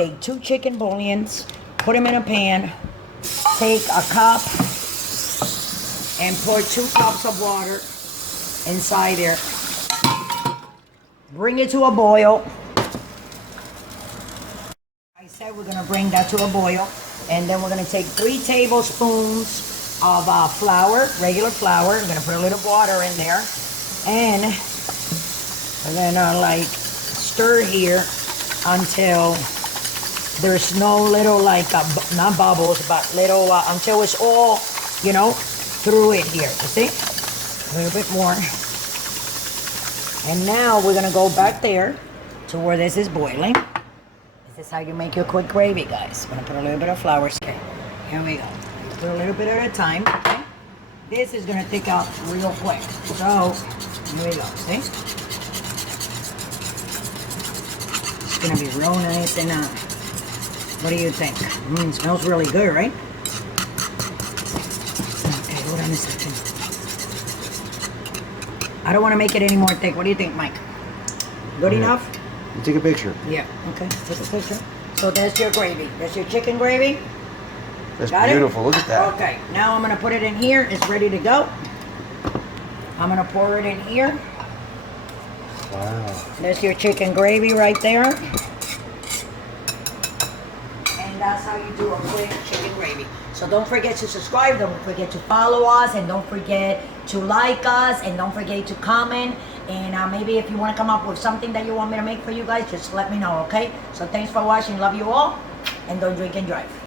take 2 chicken bouillons, put them in a pan, take a cup, and pour 2 cups of water inside there. Bring it to a boil. I said we're gonna bring that to a boil, and then we're gonna take 3 tablespoons of flour, regular flour. I'm gonna put a little water in there, and we're gonna like stir here until there's no little like not bubbles, but little until it's all, you know, through it here. You see, a little bit more. And now we're gonna go back there to where this is boiling. This is how you make your quick gravy, guys. I'm gonna put a little bit of flour. Here we go. Put a little bit at a time. Okay? This is gonna thick out real quick. So here we go. See? It's gonna be real nice and what do you think? It smells really good, right? Okay, hold on a second. I don't want to make it any more thick. What do you think, Mike? Good enough? You take a picture. Yeah. Okay. Take a picture. So there's your gravy. There's your chicken gravy. That's Got beautiful. it? Look at that. Okay. Now I'm gonna put it in here. It's ready to go. I'm gonna pour it in here. Wow. There's your chicken gravy right there. And that's how you do a quick chicken gravy. So don't forget to subscribe, don't forget to follow us, and don't forget to like us, and don't forget to comment. And maybe if you want to come up with something that you want me to make for you guys, just let me know, okay? So thanks for watching. Love you all. And don't drink and drive.